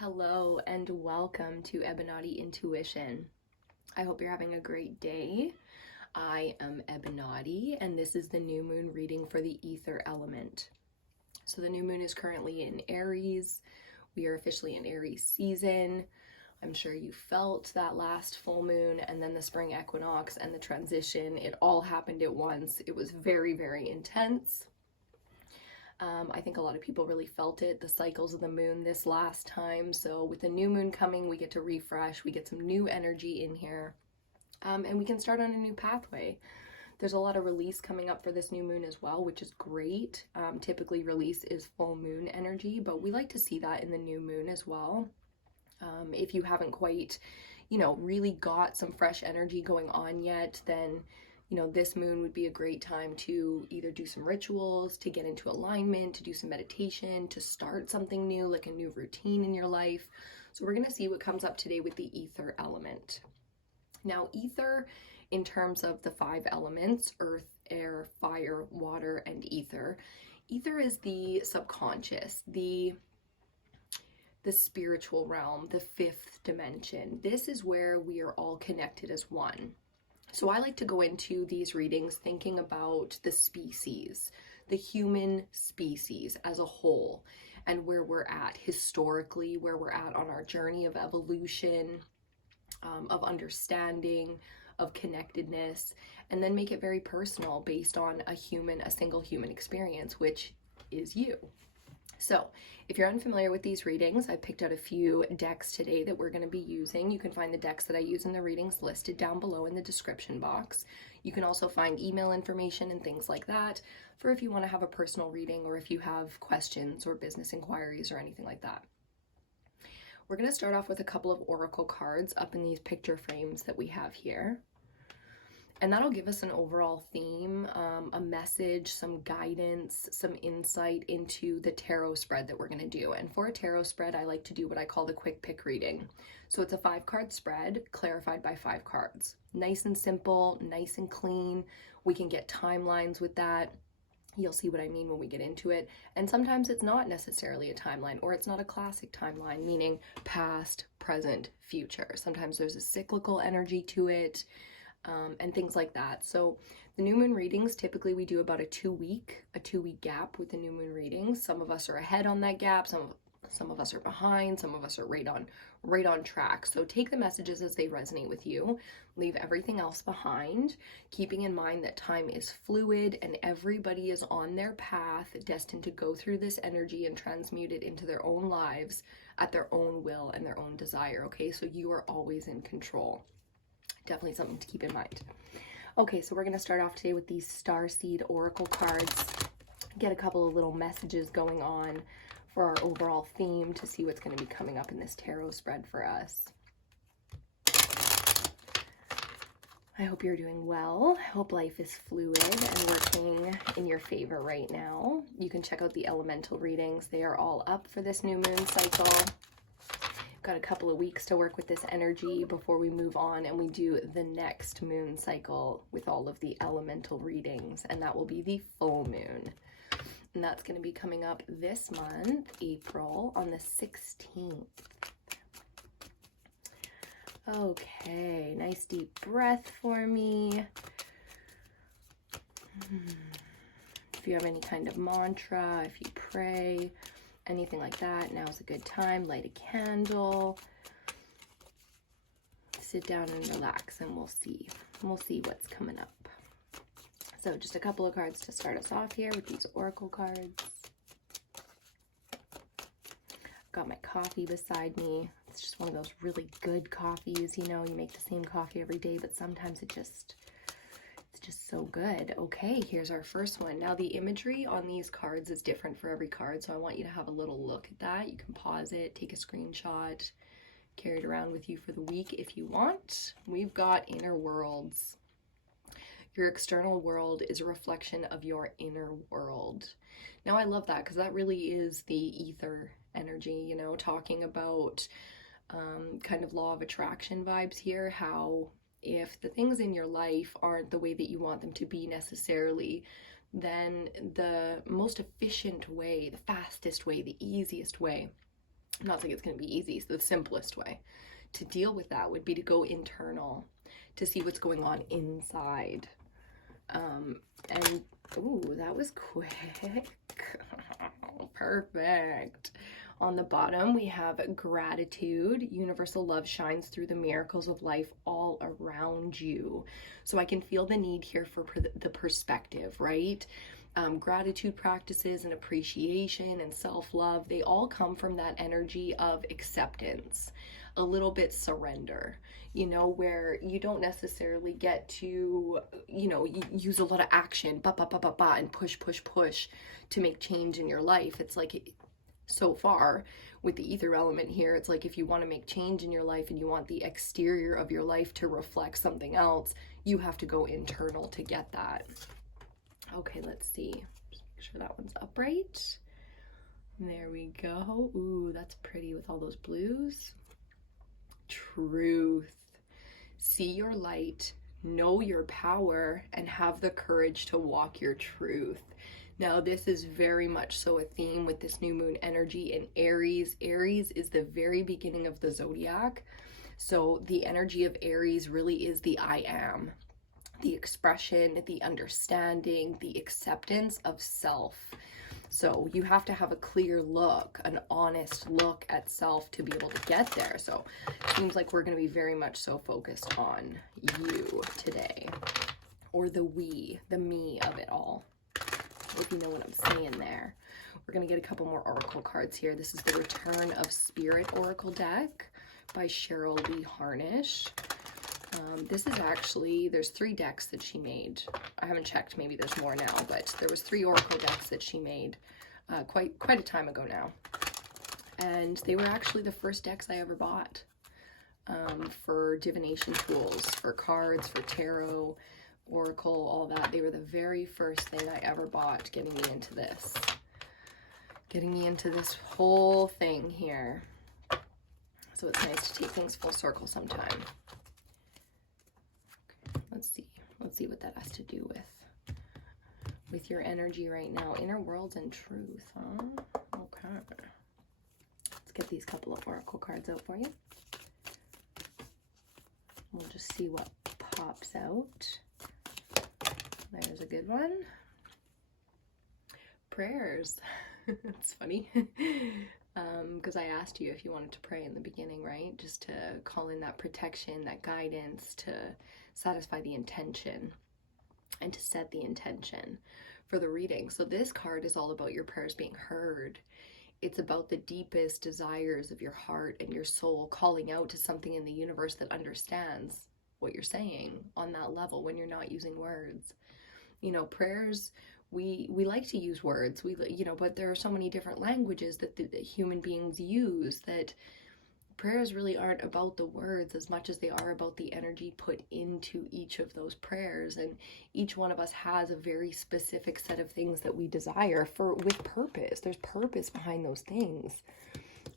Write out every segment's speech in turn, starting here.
Hello and welcome to EBINOTTIintuition. I hope you're having a great day. I am EBINOTTI and this is the new moon reading for the ether element. So the new moon is currently in Aries. We are officially in Aries season. I'm sure you felt that last full moon and then the spring equinox and the transition. It all happened at once. It was very, very intense. I think a lot of people really felt it, the cycles of the moon this last time. So with the new moon coming, we get to refresh, we get some new energy in here, and we can start on a new pathway. There's a lot of release coming up for this new moon as well, which is great. Typically release is full moon energy, but we like to see that in the new moon as well. If you haven't quite, really got some fresh energy going on yet, then this moon would be a great time to either do some rituals, to get into alignment, to do some meditation, to start something new, like a new routine in your life. So we're going to see what comes up today with the ether element. Now, ether, in terms of the 5 elements, earth, air, fire, water, and ether, ether is the subconscious, the spiritual realm, the 5th dimension. This is where we are all connected as one. So I like to go into these readings thinking about the species, the human species as a whole, and where we're at historically, where we're at on our journey of evolution, of understanding, of connectedness, and then make it very personal based on a single human experience, which is you. So if you're unfamiliar with these readings, I picked out a few decks today that we're going to be using. You can find the decks that I use in the readings listed down below in the description box. You can also find email information and things like that for if you want to have a personal reading or if you have questions or business inquiries or anything like that. We're going to start off with a couple of oracle cards up in these picture frames that we have here. And that'll give us an overall theme, a message, some guidance, some insight into the tarot spread that we're going to do. And for a tarot spread, I like to do what I call the quick pick reading. So it's a 5-card spread clarified by 5 cards. Nice and simple, nice and clean. We can get timelines with that. You'll see what I mean when we get into it. And sometimes it's not necessarily a timeline, or it's not a classic timeline, meaning past, present, future. Sometimes there's a cyclical energy to it. And things like that. So the new moon readings, typically we do about a 2-week gap with the new moon readings. Some of us are ahead on that gap, some of us are behind, some of us are right on track. So take the messages as they resonate with you, leave everything else behind, keeping in mind that time is fluid and everybody is on their path, destined to go through this energy and transmute it into their own lives at their own will and their own desire, okay? So you are always in control. Definitely something to keep in mind. Okay, so we're going to start off today with these Starseed Oracle cards. Get a couple of little messages going on for our overall theme to see what's going to be coming up in this tarot spread for us. I hope you're doing well. I hope life is fluid and working in your favor right now. You can check out the elemental readings. They are all up for this new moon cycle. Got a couple of weeks to work with this energy before we move on and we do the next moon cycle with all of the elemental readings, and that will be the full moon. And that's going to be coming up this month, April, on the 16th. Okay, nice deep breath for me. If you have any kind of mantra, if you pray, anything like that, now's a good time. Light a candle, sit down and relax, and we'll see what's coming up. So just a couple of cards to start us off here with these oracle cards. Got my coffee beside me. It's just one of those really good coffees, you make the same coffee every day, but sometimes it's just so good. Okay, here's our first one. Now the imagery on these cards is different for every card, so I want you to have a little look at that. You can pause it, take a screenshot, carry it around with you for the week if you want. We've got inner worlds. Your external world is a reflection of your inner world. Now I love that because that really is the ether energy, talking about kind of law of attraction vibes here, how if the things in your life aren't the way that you want them to be necessarily, then the most efficient way, the fastest way, the easiest way I'm not saying it's going to be easy. So the simplest way to deal with that would be to go internal, to see what's going on inside. And ooh, that was quick. Perfect. On the bottom, we have gratitude. Universal love shines through the miracles of life all around you. So I can feel the need here for the perspective, right? Gratitude practices and appreciation and self-love, they all come from that energy of acceptance, a little bit surrender, you know, where you don't necessarily get to, you know, use a lot of action, and push to make change in your life. It's like, so far with the ether element here, it's like if you want to make change in your life and you want the exterior of your life to reflect something else, you have to go internal to get that. Okay, let's see. Just make sure that one's upright. There we go. Ooh, that's pretty with all those blues. Truth. See your light, know your power, and have the courage to walk your truth. Now, this is very much so a theme with this new moon energy in Aries. Aries is the very beginning of the zodiac. So the energy of Aries really is the I am, the expression, the understanding, the acceptance of self. So you have to have a clear look, an honest look at self to be able to get there. So it seems like we're going to be very much so focused on you today, or the we, the me of it all, if you know what I'm saying there. We're going to get a couple more oracle cards here. This is the Return of Spirit Oracle deck by Cheryl Lee Harnish. This is actually, there's 3 decks that she made. I haven't checked, maybe there's more now, but there was 3 oracle decks that she made quite a time ago now. And they were actually the first decks I ever bought for divination tools, for cards, for tarot, oracle, all that. They were the very first thing I ever bought, getting me into this. Getting me into this whole thing here. So it's nice to take things full circle sometime. Let's see what that has to do with your energy right now. Inner worlds and truth, huh? Okay. Let's get these couple of oracle cards out for you. We'll just see what pops out. There's a good one. Prayers. It's funny. Because I asked you if you wanted to pray in the beginning, right? Just to call in that protection, that guidance, to satisfy the intention and to set the intention for the reading. So this card is all about your prayers being heard. It's about the deepest desires of your heart and your soul calling out to something in the universe that understands what you're saying on that level when you're not using words. You know, prayers, we like to use words, but there are so many different languages that human beings use, that prayers really aren't about the words as much as they are about the energy put into each of those prayers. And each one of us has a very specific set of things that we desire with purpose. There's purpose behind those things.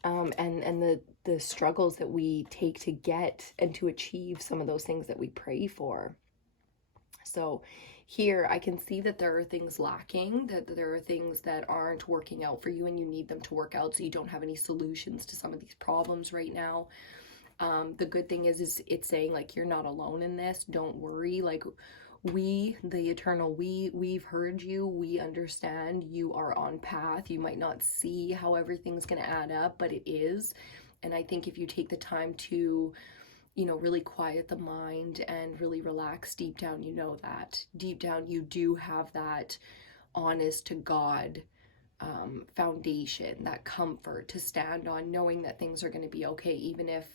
And the struggles that we take to get and to achieve some of those things that we pray for. So here I can see that there are things lacking, that there are things that aren't working out for you and you need them to work out, so you don't have any solutions to some of these problems right now. The good thing is it's saying, like, you're not alone in this. Don't worry. Like, we, the eternal we've heard you. We understand you are on path. You might not see how everything's going to add up, but it is. And I think if you take the time to, really quiet the mind and really relax deep down, that deep down you do have that honest to God foundation, that comfort to stand on, knowing that things are going to be okay, even if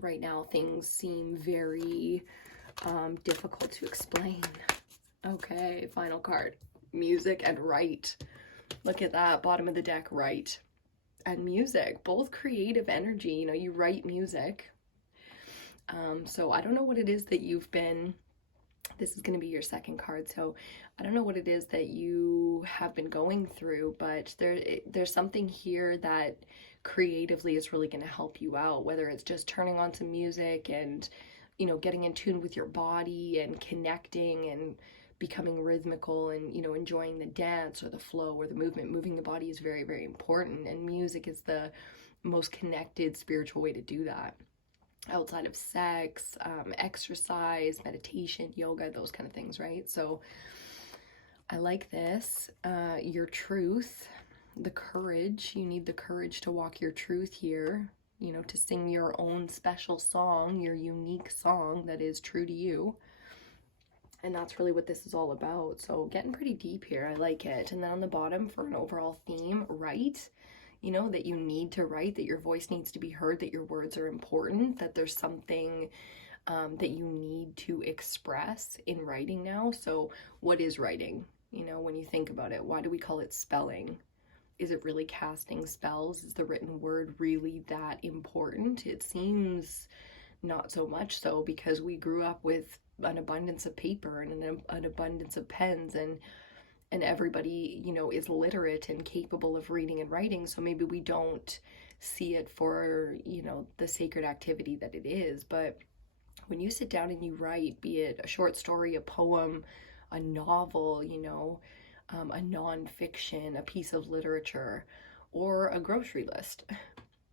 right now things seem very difficult to explain. Okay, final card, music and write. Look at that, bottom of the deck, write and music, both creative energy. You write music. So I don't know what it is that you've been, this is going to be your second card, so I don't know what it is that you have been going through, but there's something here that creatively is really going to help you out, whether it's just turning on some music and, getting in tune with your body and connecting and becoming rhythmical and, enjoying the dance or the flow or the movement. Moving the body is very, very important, and music is the most connected spiritual way to do that outside of sex, exercise, meditation, yoga, those kind of things, right? So I like this. Your truth, the courage, you need the courage to walk your truth here, you know, to sing your own special song, your unique song that is true to you. And that's really what this is all about. So getting pretty deep here. I like it. And then on the bottom for an overall theme, write. You know, that you need to write, that your voice needs to be heard, that your words are important, that there's something that you need to express in writing now. So what is writing? You know, when you think about it, why do we call it spelling? Is it really casting spells? Is the written word really that important? It seems not so much so, because we grew up with an abundance of paper and an abundance of pens, and everybody, you know, is literate and capable of reading and writing. So maybe we don't see it for, you know, the sacred activity that it is. But when you sit down and you write, be it a short story, a poem, a novel, you know, a nonfiction, a piece of literature, or a grocery list,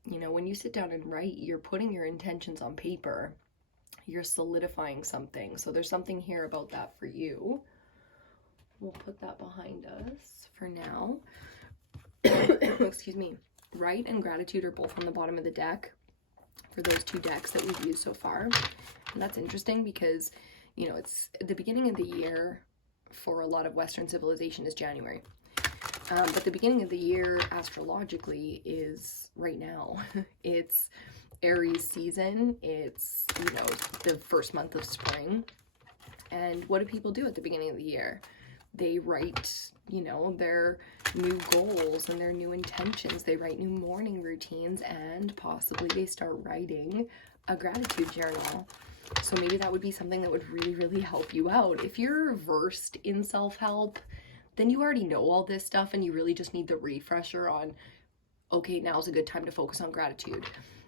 you know, when you sit down and write, you're putting your intentions on paper, you're solidifying something. So there's something here about that for you. We'll put that behind us for now. Excuse me. Write and gratitude are both on the bottom of the deck for those two decks that we've used so far. And that's interesting because, you know, it's the beginning of the year for a lot of Western civilization is January. But the beginning of the year astrologically is right now. It's Aries season. It's, you know, the first month of spring. And what do people do at the beginning of the year? They write, you know, their new goals and their new intentions. They write new morning routines, and possibly they start writing a gratitude journal. So maybe that would be something that would really, really help you out. If you're versed in self-help, then you already know all this stuff and you really just need the refresher on, okay, now's a good time to focus on gratitude.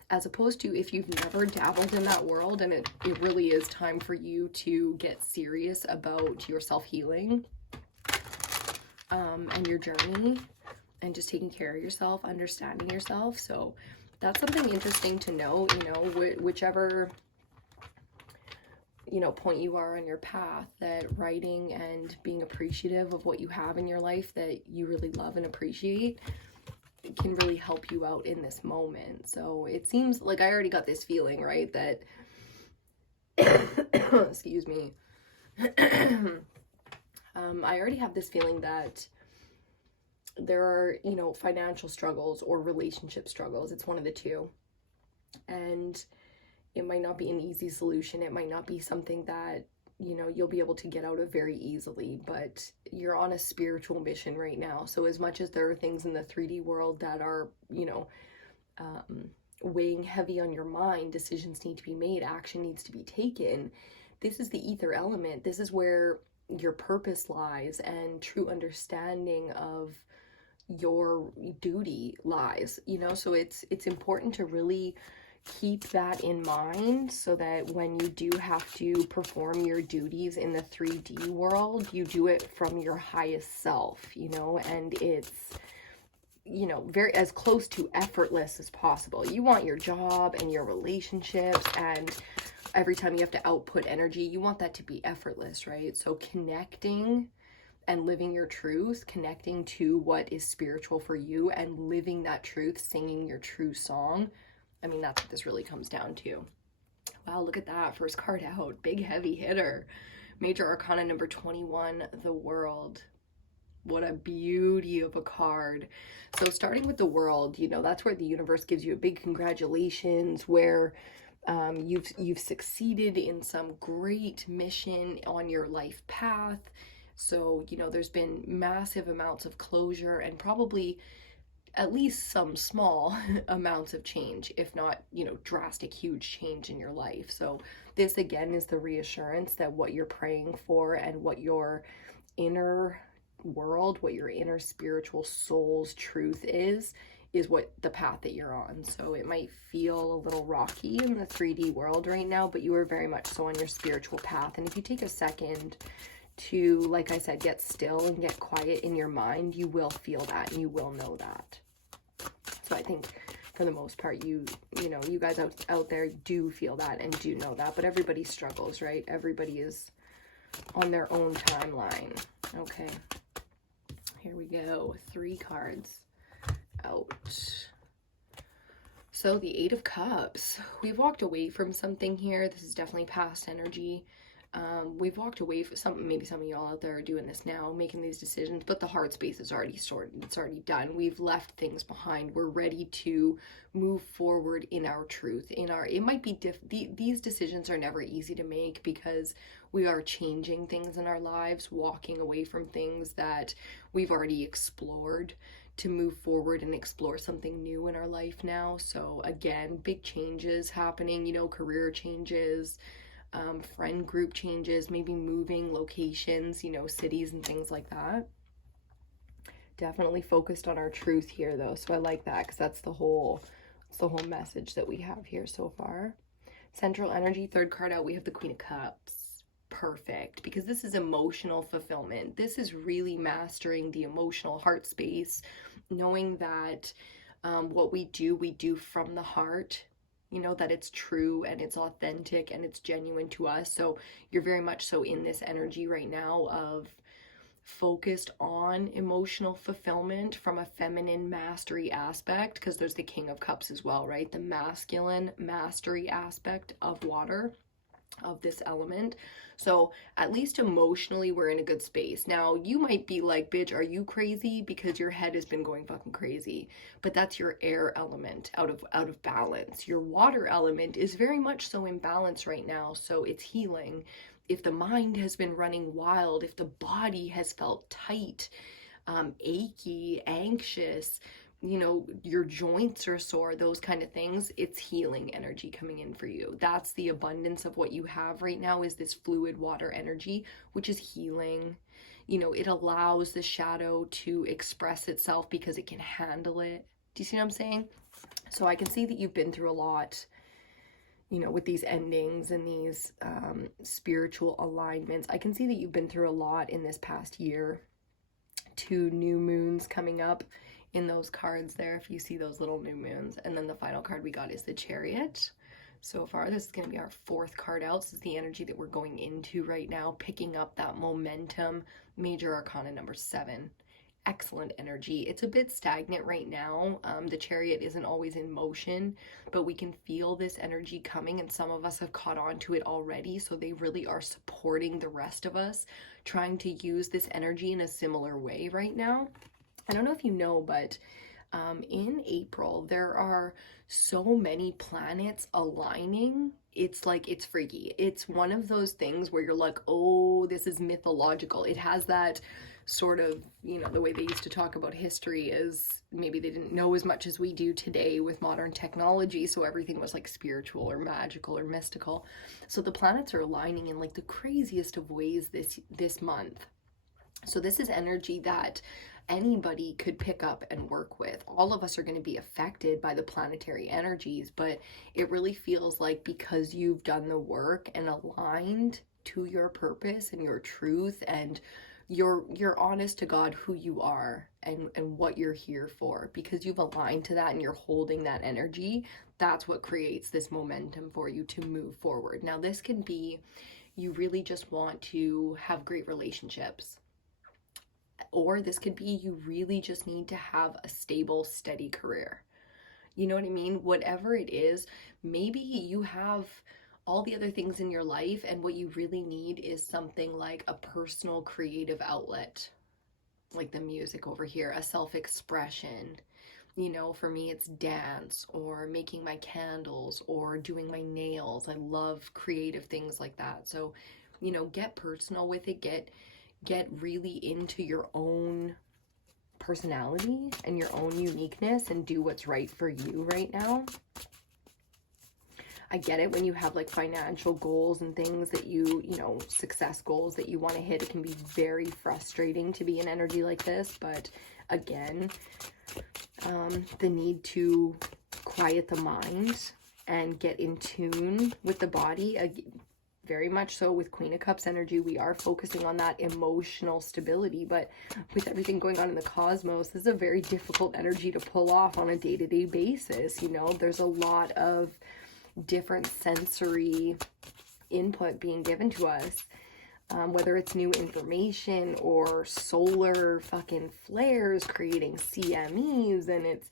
As opposed to if you've never dabbled in that world and it really is time for you to get serious about your self-healing and your journey and just taking care of yourself, understanding yourself. So that's something interesting to know, you know, whichever, you know, point you are on your path, that writing and being appreciative of what you have in your life that you really love and appreciate can really help you out in this moment. So it seems like I already got this feeling, right, that excuse me, I already have this feeling that there are, you know, financial struggles or relationship struggles. It's one of the two. And it might not be an easy solution. It might not be something that, you know, you'll be able to get out of very easily, but you're on a spiritual mission right now. So as much as there are things in the 3D world that are, you know, weighing heavy on your mind, decisions need to be made, action needs to be taken. This is the ether element. This is where your purpose lies and true understanding of your duty lies, you know. So it's important to really keep that in mind so that when you do have to perform your duties in the 3D world, you do it from your highest self, you know, and it's, you know, very as close to effortless as possible. You want your job and your relationships, and every time you have to output energy, you want that to be effortless, right? So connecting and living your truth, connecting to what is spiritual for you and living that truth, singing your true song. I mean, that's what this really comes down to. Wow, look at that. First card out. Big heavy hitter. Major Arcana number 21, the World. What a beauty of a card. So starting with the World, you know, that's where the universe gives you a big congratulations, where you've succeeded in some great mission on your life path. So, you know, there's been massive amounts of closure and probably at least some small amounts of change, if not, you know, drastic, huge change in your life. So this again is the reassurance that what you're praying for and what your inner world, what your inner spiritual soul's truth is what the path that you're on. So it might feel a little rocky in the 3D world right now, but you are very much so on your spiritual path. And if you take a second to, like I said, get still and get quiet in your mind, you will feel that and you will know that. So I think for the most part, you know, you guys out there do feel that and do know that, but everybody struggles, right? Everybody is on their own timeline. Okay, here we go. 3 cards out. So the 8 of Cups, we've walked away from something here. This is definitely past energy. We've walked away from something. Maybe some of y'all out there are doing this now, making these decisions, but the heart space is already sorted. It's already done. We've left things behind. We're ready to move forward in our truth. It might be these decisions are never easy to make because we are changing things in our lives, walking away from things that we've already explored to move forward and explore something new in our life now. So again, big changes happening, you know, career changes, friend group changes, maybe moving locations, you know, cities and things like that. Definitely focused on our truth here though, so I like that because that's the whole message that we have here so far. Central energy, 3rd card out, we have the Queen of Cups. Perfect, because this is emotional fulfillment. This is really mastering the emotional heart space, knowing that what we do from the heart, you know, that it's true and it's authentic and it's genuine to us. So you're very much so in this energy right now of focused on emotional fulfillment from a feminine mastery aspect, because there's the King of Cups as well, right? The masculine mastery aspect of water, of this element. So at least emotionally we're in a good space. Now you might be like, bitch, are you crazy? Because your head has been going fucking crazy. But that's your air element out of balance. Your water element is very much so in balance right now, so it's healing. If the mind has been running wild, if the body has felt tight, achy, anxious, you know, your joints are sore, those kind of things, it's healing energy coming in for you. That's the abundance of what you have right now, is this fluid water energy, which is healing. You know, it allows the shadow to express itself because it can handle it. Do you see what I'm saying? So I can see that you've been through a lot, you know, with these endings and these spiritual alignments. I can see that you've been through a lot in this past year. 2 new moons coming up in those cards there, if you see those little new moons. And then the final card we got is the Chariot. So far, this is going to be our 4th card out. This is the energy that we're going into right now, picking up that momentum. Major Arcana number 7. Excellent energy. It's a bit stagnant right now. The Chariot isn't always in motion, but we can feel this energy coming, and some of us have caught on to it already, so they really are supporting the rest of us, trying to use this energy in a similar way right now. I don't know if you know, but in April, there are so many planets aligning. It's like, it's freaky. It's one of those things where you're like, oh, this is mythological. It has that sort of, you know, the way they used to talk about history is maybe they didn't know as much as we do today with modern technology, so everything was like spiritual or magical or mystical. So the planets are aligning in like the craziest of ways this month. So this is energy that anybody could pick up and work with. All of us are going to be affected by the planetary energies, but it really feels like because you've done the work and aligned to your purpose and your truth, and you're honest to God who you are and what you're here for, because you've aligned to that and you're holding that energy, that's what creates this momentum for you to move forward. Now this can be, you really just want to have great relationships. Or this could be you really just need to have a stable, steady career. You know what I mean? Whatever it is, maybe you have all the other things in your life, and what you really need is something like a personal creative outlet, like the music over here, a self-expression. You know, for me, it's dance or making my candles or doing my nails. I love creative things like that. So, you know, get personal with it, get really into your own personality and your own uniqueness and do what's right for you right now. I get it when you have like financial goals and things that you know, success goals that you want to hit. It can be very frustrating to be in energy like this, but again, the need to quiet the mind and get in tune with the body, very much so with Queen of Cups energy, we are focusing on that emotional stability, but with everything going on in the cosmos, this is a very difficult energy to pull off on a day-to-day basis. You know, there's a lot of different sensory input being given to us, whether it's new information or solar fucking flares creating CMEs, and it's,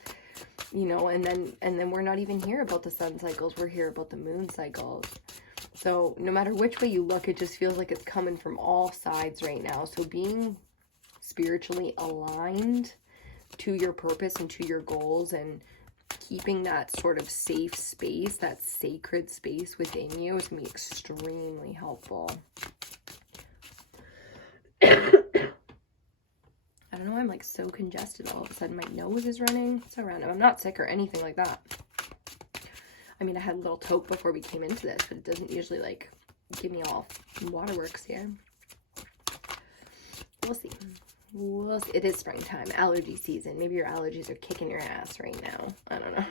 you know, and then we're not even here about the sun cycles, we're here about the moon cycles. So no matter which way you look, it just feels like it's coming from all sides right now. So being spiritually aligned to your purpose and to your goals, and keeping that sort of safe space, that sacred space within you, is going to be extremely helpful. I don't know, I'm like so congested all of a sudden. My nose is running. So random. I'm not sick or anything like that. I mean, I had a little toke before we came into this, but it doesn't usually like give me all waterworks here. We'll see. We'll see. It is springtime, allergy season. Maybe your allergies are kicking your ass right now. I don't know.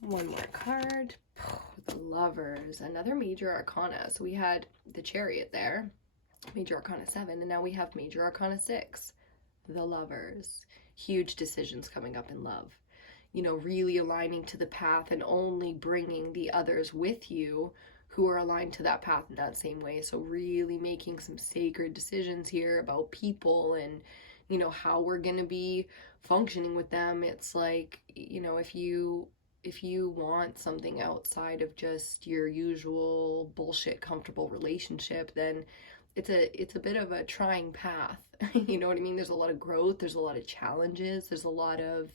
One more card. The Lovers, another major arcana. So we had the Chariot there, major arcana 7, and now we have major arcana 6, the Lovers. Huge decisions coming up in love. You know, really aligning to the path and only bringing the others with you who are aligned to that path in that same way. So really making some sacred decisions here about people and, you know, how we're going to be functioning with them. It's like, you know, if you want something outside of just your usual bullshit comfortable relationship, then it's a bit of a trying path. You know what I mean? There's a lot of growth, there's a lot of challenges, there's a lot of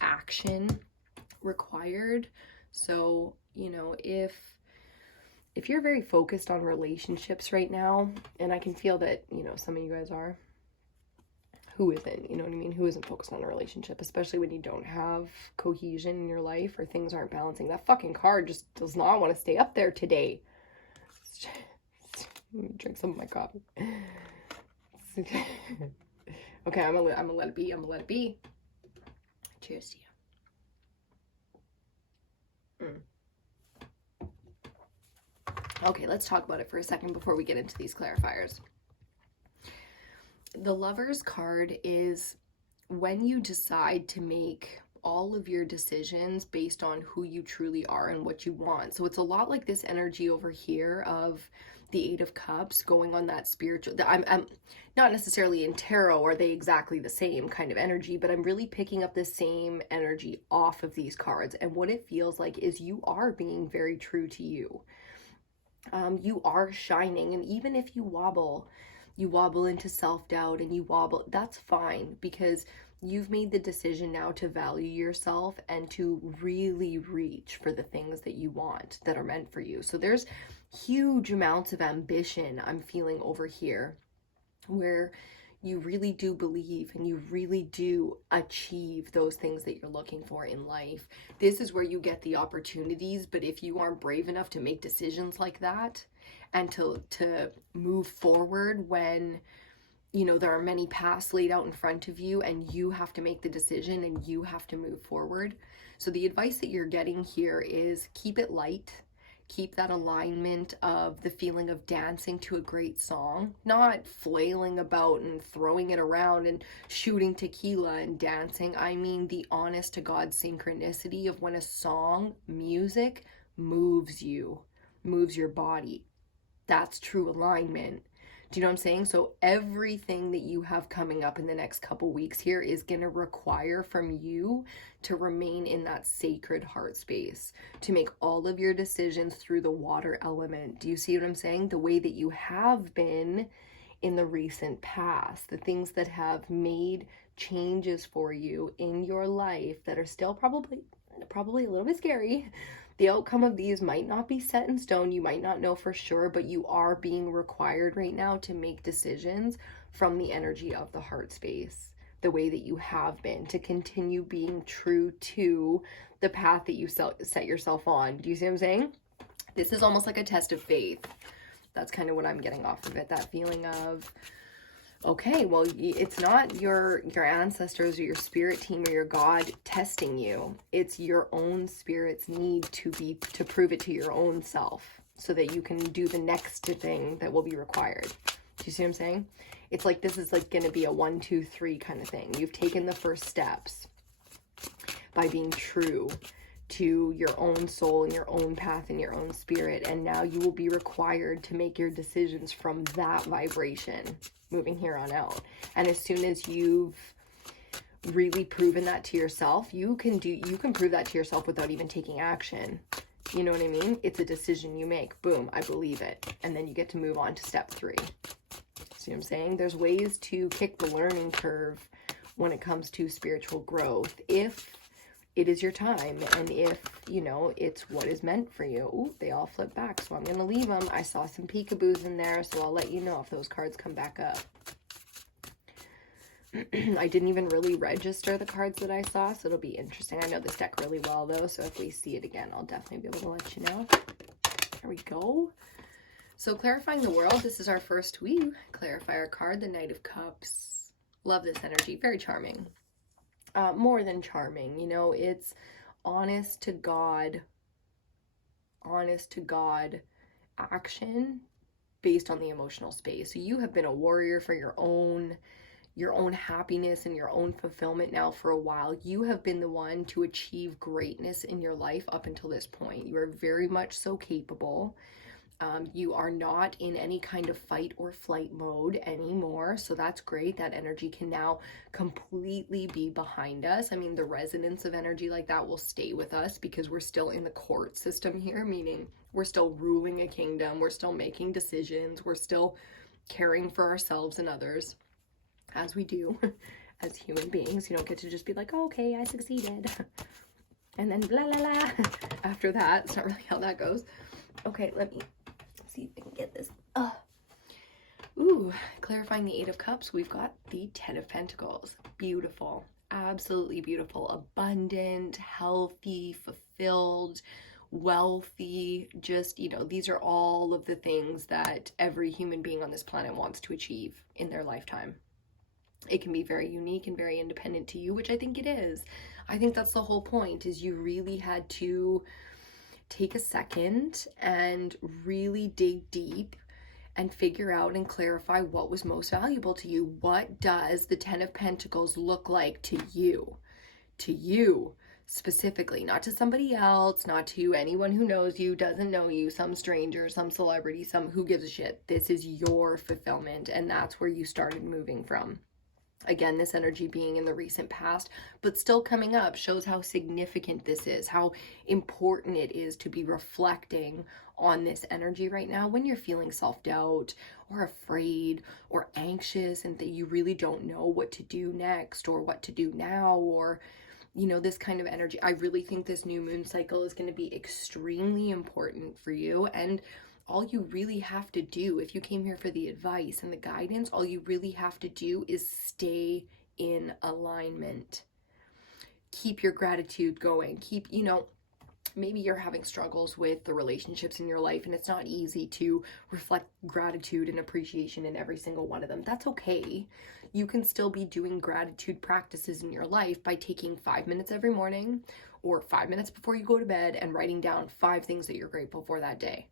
action required. So, you know, if you're very focused on relationships right now, and I can feel that, you know, some of you guys are, who isn't, you know what I mean? Who isn't focused on a relationship, especially when you don't have cohesion in your life or things aren't balancing. That fucking card just does not want to stay up there today. Drink some of my coffee. Okay, I'm gonna let it be. I'm gonna let it be. Cheers to you. Okay, let's talk about it for a second before we get into these clarifiers. The Lovers card is when you decide to make all of your decisions based on who you truly are and what you want. So it's a lot like this energy over here of the Eight of Cups going on that spiritual, I'm not necessarily in tarot are they exactly the same kind of energy, but I'm really picking up the same energy off of these cards. And what it feels like is you are being very true to you. You are shining, and even if you wobble into self-doubt and you wobble, that's fine, because you've made the decision now to value yourself and to really reach for the things that you want that are meant for you. So there's huge amounts of ambition I'm feeling over here, where you really do believe and you really do achieve those things that you're looking for in life. This is where you get the opportunities, but if you aren't brave enough to make decisions like that and to move forward when, you know, there are many paths laid out in front of you and you have to make the decision and you have to move forward. So the advice that you're getting here is keep it light. Keep that alignment of the feeling of dancing to a great song, not flailing about and throwing it around and shooting tequila and dancing. I mean the honest to God synchronicity of when a song, music moves you, moves your body. That's true alignment. Do you know what I'm saying? So everything that you have coming up in the next couple weeks here is going to require from you to remain in that sacred heart space, to make all of your decisions through the water element. Do you see what I'm saying? The way that you have been in the recent past, the things that have made changes for you in your life that are still probably a little bit scary. The outcome of these might not be set in stone. You might not know for sure, but you are being required right now to make decisions from the energy of the heart space, the way that you have been, to continue being true to the path that you set yourself on. Do you see what I'm saying? This is almost like a test of faith. That's kind of what I'm getting off of it. That feeling of, okay, well, it's not your ancestors or your spirit team or your God testing you. It's your own spirit's need to prove it to your own self. so that you can do the next thing that will be required. Do you see what I'm saying? It's like this is like going to be a 1, 2, 3 kind of thing. You've taken the first steps by being true to your own soul and your own path and your own spirit, and now you will be required to make your decisions from that vibration moving here on out. And as soon as you've really proven that to yourself, you can prove that to yourself without even taking action. You know what I mean? It's a decision you make. Boom, I believe it. And then you get to move on to step 3. See what I'm saying? There's ways to kick the learning curve when it comes to spiritual growth, if it is your time and if, you know, it's what is meant for you. Ooh, they all flip back, so I'm going to leave them. I saw some peekaboos in there, so I'll let you know if those cards come back up. I didn't even really register the cards that I saw, so it'll be interesting. I know this deck really well, though, so if we see it again, I'll definitely be able to let you know. There we go. So clarifying the world, this is our first clarifier card, the Knight of Cups. Love this energy, very charming. More than charming, you know, it's honest to God action based on the emotional space. So you have been a warrior for your own happiness and your own fulfillment now for a while. You have been the one to achieve greatness in your life up until this point. You are very much so capable. You are not in any kind of fight or flight mode anymore. So that's great. That energy can now completely be behind us. I mean, the resonance of energy like that will stay with us because we're still in the court system here, meaning we're still ruling a kingdom. We're still making decisions. We're still caring for ourselves and others, as we do as human beings. You don't get to just be like, oh, okay, I succeeded. And then blah, blah, blah. After that, it's not really how that goes. Okay, let me see if I can get this. Ooh, clarifying the 8 of Cups, we've got the 10 of Pentacles. Beautiful, absolutely beautiful, abundant, healthy, fulfilled, wealthy. Just, you know, these are all of the things that every human being on this planet wants to achieve in their lifetime. It can be very unique and very independent to you, which I think it is. I think that's the whole point, is you really had to take a second and really dig deep and figure out and clarify what was most valuable to you. What does the 10 of Pentacles look like to you? To you specifically, not to somebody else, not to anyone who knows you, doesn't know you, some stranger, some celebrity, some who gives a shit. This is your fulfillment, and that's where you started moving from. Again, this energy being in the recent past, but still coming up, shows how significant this is, how important it is to be reflecting on this energy right now when you're feeling self-doubt or afraid or anxious and that you really don't know what to do next or what to do now, or, you know, this kind of energy. I really think this new moon cycle is going to be extremely important for you. And all you really have to do, if you came here for the advice and the guidance, all you really have to do is stay in alignment. Keep your gratitude going. Keep, you know, maybe you're having struggles with the relationships in your life and it's not easy to reflect gratitude and appreciation in every single one of them. That's okay. You can still be doing gratitude practices in your life by taking 5 minutes every morning or 5 minutes before you go to bed and writing down 5 things that you're grateful for that day.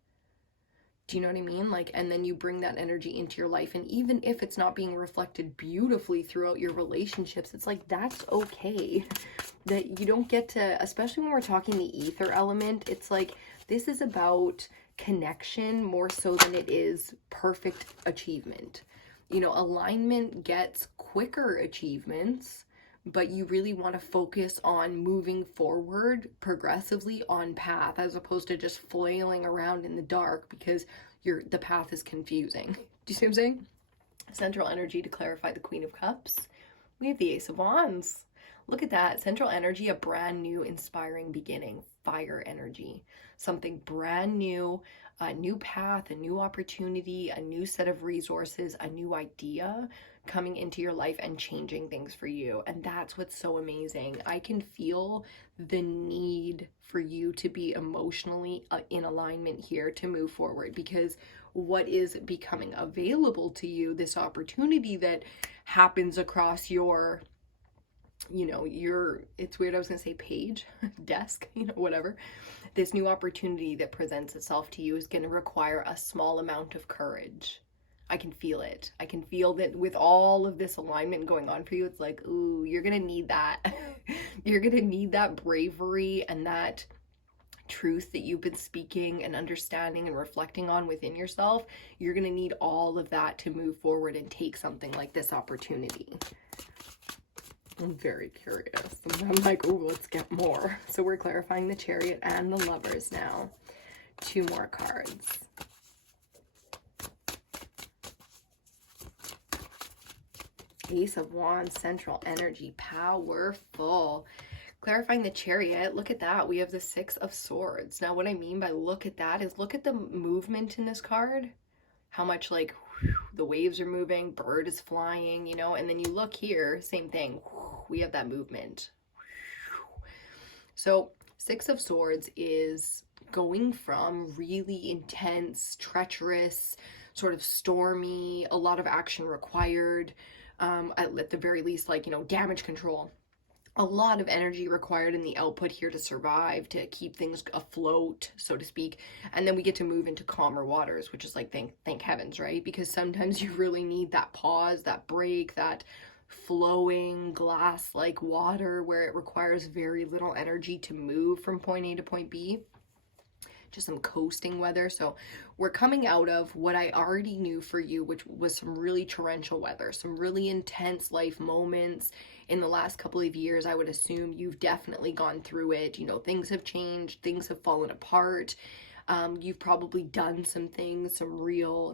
Do you know what I mean? Like, and then you bring that energy into your life. And even if it's not being reflected beautifully throughout your relationships, it's like, that's okay. That you don't get to, especially when we're talking the ether element, it's like, this is about connection more so than it is perfect achievement. You know, alignment gets quicker achievements, but you really want to focus on moving forward progressively on path, as opposed to just flailing around in the dark because the path is confusing. Do you see what I'm saying? Central energy to clarify the Queen of Cups. We have the Ace of Wands. Look at that. Central energy, a brand new, inspiring beginning. Fire energy. Something brand new, a new path, a new opportunity, a new set of resources, a new idea coming into your life and changing things for you. And that's what's so amazing. I can feel the need for you to be emotionally in alignment here to move forward, because what is becoming available to you, this opportunity that happens across your you know, it's weird, I was gonna say page, desk, you know, whatever. This new opportunity that presents itself to you is gonna require a small amount of courage. I can feel it. I can feel that with all of this alignment going on for you, it's like, ooh, you're gonna need that. You're gonna need that bravery and that truth that you've been speaking and understanding and reflecting on within yourself. You're gonna need all of that to move forward and take something like this opportunity. I'm very curious. I'm like, oh, let's get more. So we're clarifying the Chariot and the Lovers now. 2 more cards. Ace of Wands, central energy, powerful. Clarifying the Chariot, look at that. We have the 6 of Swords. Now, what I mean by look at that is look at the movement in this card. How much, like, whew, the waves are moving, bird is flying, you know, and then you look here, same thing. Whew, we have that movement. So 6 of Swords is going from really intense, treacherous, sort of stormy, a lot of action required, at the very least, like, you know, damage control. A lot of energy required in the output here to survive, to keep things afloat, so to speak. And then we get to move into calmer waters, which is like, thank heavens, right? Because sometimes you really need that pause, that break, that flowing glass-like water where it requires very little energy to move from point A to point B. Just some coasting weather. So we're coming out of what I already knew for you, which was some really torrential weather, some really intense life moments in the last couple of years. I would assume you've definitely gone through it. You know, things have changed, things have fallen apart. You've probably done some things,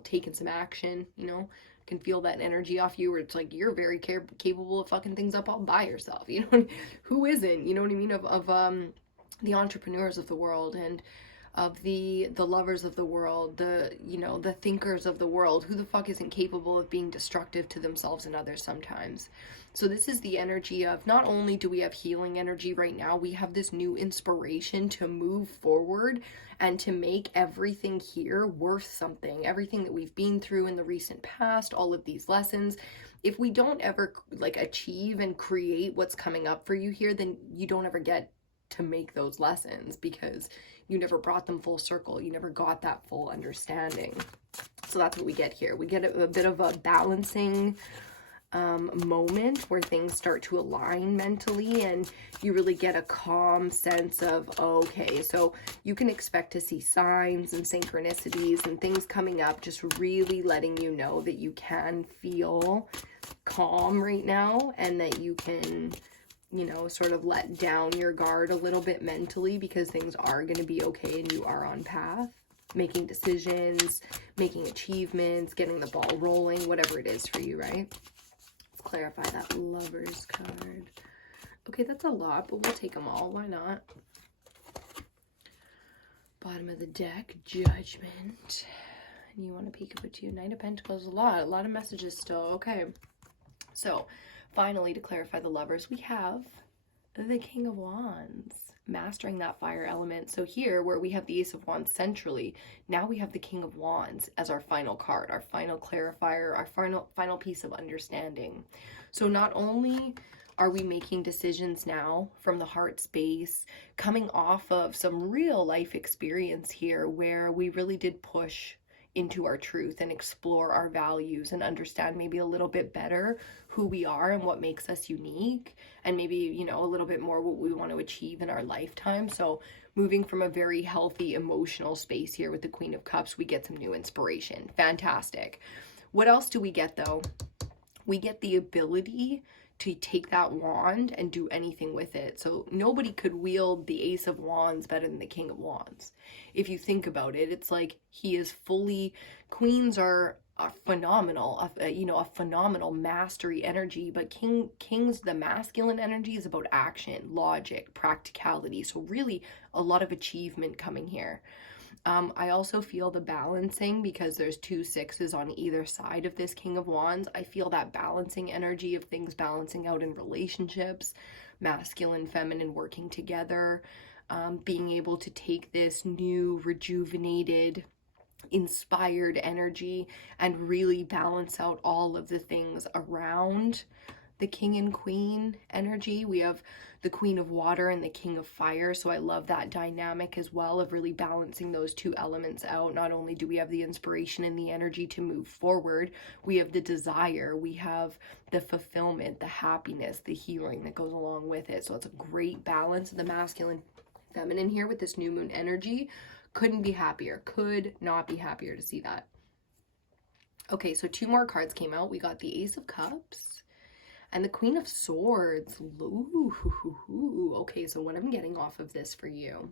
taken some action, you know. Can feel that energy off you where it's like you're very capable of fucking things up all by yourself, you know. Who isn't, you know what I mean, of the entrepreneurs of the world and of the lovers of the world, the, you know, the thinkers of the world. Who the fuck isn't capable of being destructive to themselves and others sometimes? So this is the energy of, not only do we have healing energy right now, we have this new inspiration to move forward and to make everything here worth something. Everything that we've been through in the recent past, all of these lessons. If we don't ever like achieve and create what's coming up for you here, then you don't ever get to make those lessons because you never brought them full circle. You never got that full understanding. So that's what we get here. We get a bit of a balancing moment where things start to align mentally and you really get a calm sense of, okay, so you can expect to see signs and synchronicities and things coming up, just really letting you know that you can feel calm right now and that you can, you know, sort of let down your guard a little bit mentally because things are going to be okay and you are on path, making decisions, making achievements, getting the ball rolling, whatever it is for you, right? Let's clarify that Lovers card. Okay, that's a lot, but we'll take them all. Why not? Bottom of the deck, Judgment. And you want to peek up to Knight of Pentacles. A lot of messages still. Okay, so finally, to clarify the Lovers, we have the King of Wands, mastering that fire element. So here, where we have the Ace of Wands centrally, now we have the King of Wands as our final card, our final clarifier, our final piece of understanding. So not only are we making decisions now from the heart space, coming off of some real life experience here where we really did push into our truth and explore our values and understand maybe a little bit better who we are and what makes us unique, and maybe, you know, a little bit more what we want to achieve in our lifetime. So moving from a very healthy emotional space here with the Queen of Cups, we get some new inspiration. Fantastic. What else do we get though? We get the ability to take that wand and do anything with it. So nobody could wield the Ace of Wands better than the King of Wands. If you think about it, it's like he is fully, queens are phenomenal, you know, a phenomenal mastery energy, but kings, the masculine energy is about action, logic, practicality. So really a lot of achievement coming here. I also feel the balancing because there's 2 6s on either side of this King of Wands. I feel that balancing energy of things balancing out in relationships, masculine, feminine working together, being able to take this new, rejuvenated, inspired energy and really balance out all of the things around the king and queen energy. We have the queen of water and the king of fire. So I love that dynamic as well of really balancing those two elements out. Not only do we have the inspiration and the energy to move forward, we have the desire, we have the fulfillment, the happiness, the healing that goes along with it. So it's a great balance of the masculine, feminine here with this new moon energy. Couldn't be happier, could not be happier to see that. Okay, so 2 more cards came out. We got the Ace of Cups and the Queen of Swords. Ooh, okay, so what I'm getting off of this for you,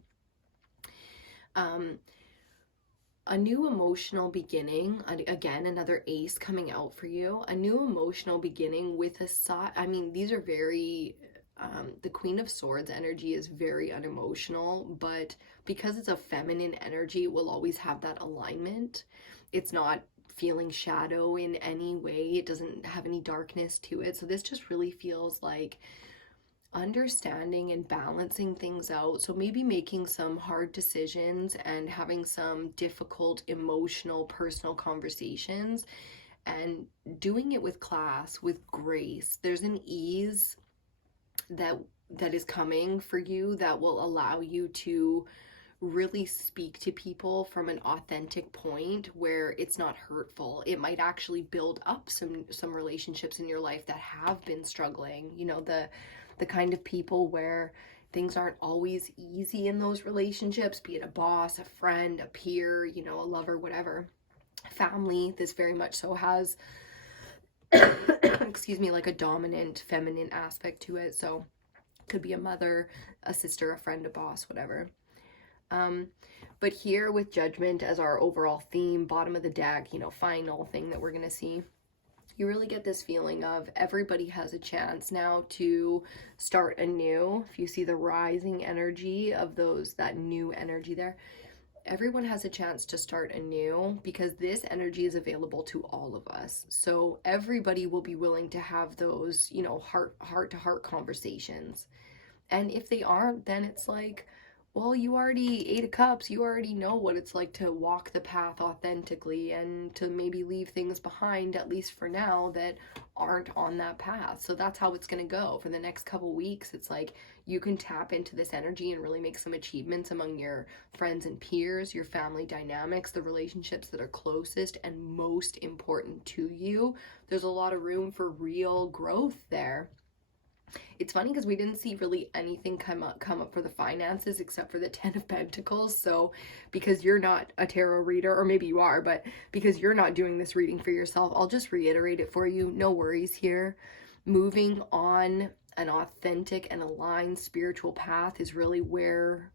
a new emotional beginning. Again, another ace coming out for you. A new emotional beginning with a side. I mean, these are very, the Queen of Swords energy is very unemotional, but because it's a feminine energy, it will always have that alignment. It's not feeling shadow in any way. It doesn't have any darkness to it. So this just really feels like understanding and balancing things out. So maybe making some hard decisions and having some difficult emotional personal conversations and doing it with class, with grace. There's an ease that is coming for you that will allow you to really speak to people from an authentic point where it's not hurtful. It might actually build up some relationships in your life that have been struggling. You know, the kind of people where things aren't always easy in those relationships, be it a boss, a friend, a peer, you know, a lover, whatever. Family, this very much so has excuse me, like a dominant feminine aspect to it. So could be a mother, a sister, a friend, a boss, whatever. But here with Judgment as our overall theme, bottom of the deck, you know, final thing that we're going to see, you really get this feeling of everybody has a chance now to start anew. If you see the rising energy of that new energy there, everyone has a chance to start anew because this energy is available to all of us. So everybody will be willing to have those, you know, heart to heart conversations. And if they aren't, then it's like, well, you already 8 of Cups, you already know what it's like to walk the path authentically and to maybe leave things behind, at least for now, that aren't on that path. So that's how it's going to go for the next couple weeks. It's like you can tap into this energy and really make some achievements among your friends and peers, your family dynamics, the relationships that are closest and most important to you. There's a lot of room for real growth there. It's funny because we didn't see really anything come up for the finances except for the 10 of Pentacles. So because you're not a tarot reader, or maybe you are, but because you're not doing this reading for yourself, I'll just reiterate it for you. No worries here. Moving on an authentic and aligned spiritual path is really where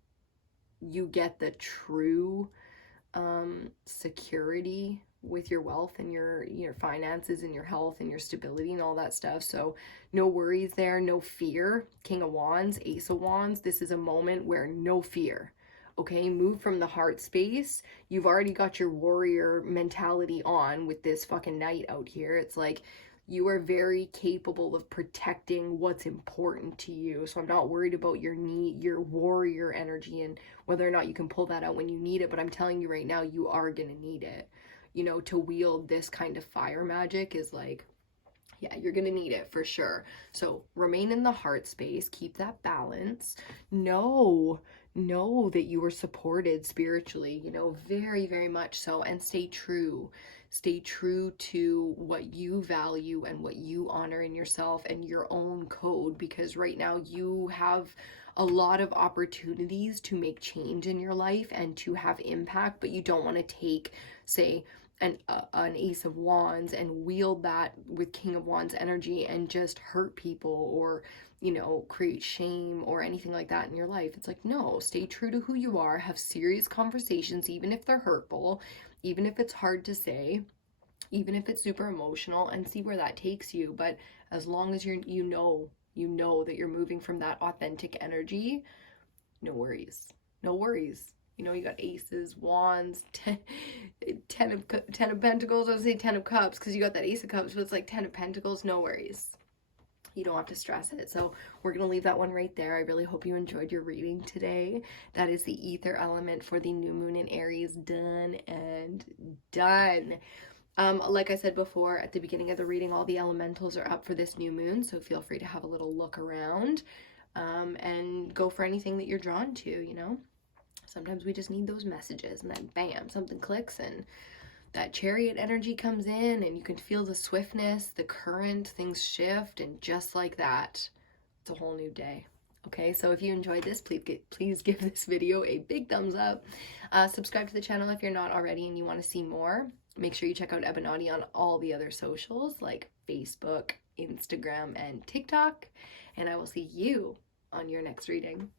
you get the true security with your wealth and your finances and your health and your stability and all that stuff. So no worries there, no fear. King of Wands, Ace of Wands. This is a moment where no fear. Okay, move from the heart space. You've already got your warrior mentality on with this fucking knight out here. It's like you are very capable of protecting what's important to you. So I'm not worried about your warrior energy and whether or not you can pull that out when you need it. But I'm telling you right now, you are gonna need it. You know, to wield this kind of fire magic is like, yeah, you're going to need it for sure. So remain in the heart space, keep that balance. Know that you are supported spiritually, you know, very, very much so. And stay true. Stay true to what you value and what you honor in yourself and your own code, because right now you have a lot of opportunities to make change in your life and to have impact, but you don't want to take, say, an Ace of Wands and wield that with King of Wands energy and just hurt people or, you know, create shame or anything like that in your life. It's like, no, stay true to who you are, have serious conversations, even if they're hurtful, even if it's hard to say, even if it's super emotional, and see where that takes you. But as long as you know that you're moving from that authentic energy, no worries. You know, you got aces, wands, 10 of Pentacles. I would say 10 of Cups because you got that Ace of Cups, but it's like 10 of Pentacles. No worries. You don't have to stress it. So we're going to leave that one right there. I really hope you enjoyed your reading today. That is the ether element for the new moon in Aries done and done. Like I said before, at the beginning of the reading, all the elementals are up for this new moon, so feel free to have a little look around, and go for anything that you're drawn to, you know? Sometimes we just need those messages, and then bam, something clicks, and that chariot energy comes in, and you can feel the swiftness, the current, things shift, and just like that, it's a whole new day. Okay, so if you enjoyed this, please give this video a big thumbs up. Subscribe to the channel if you're not already and you want to see more. Make sure you check out EBINOTTI on all the other socials like Facebook, Instagram, and TikTok. And I will see you on your next reading.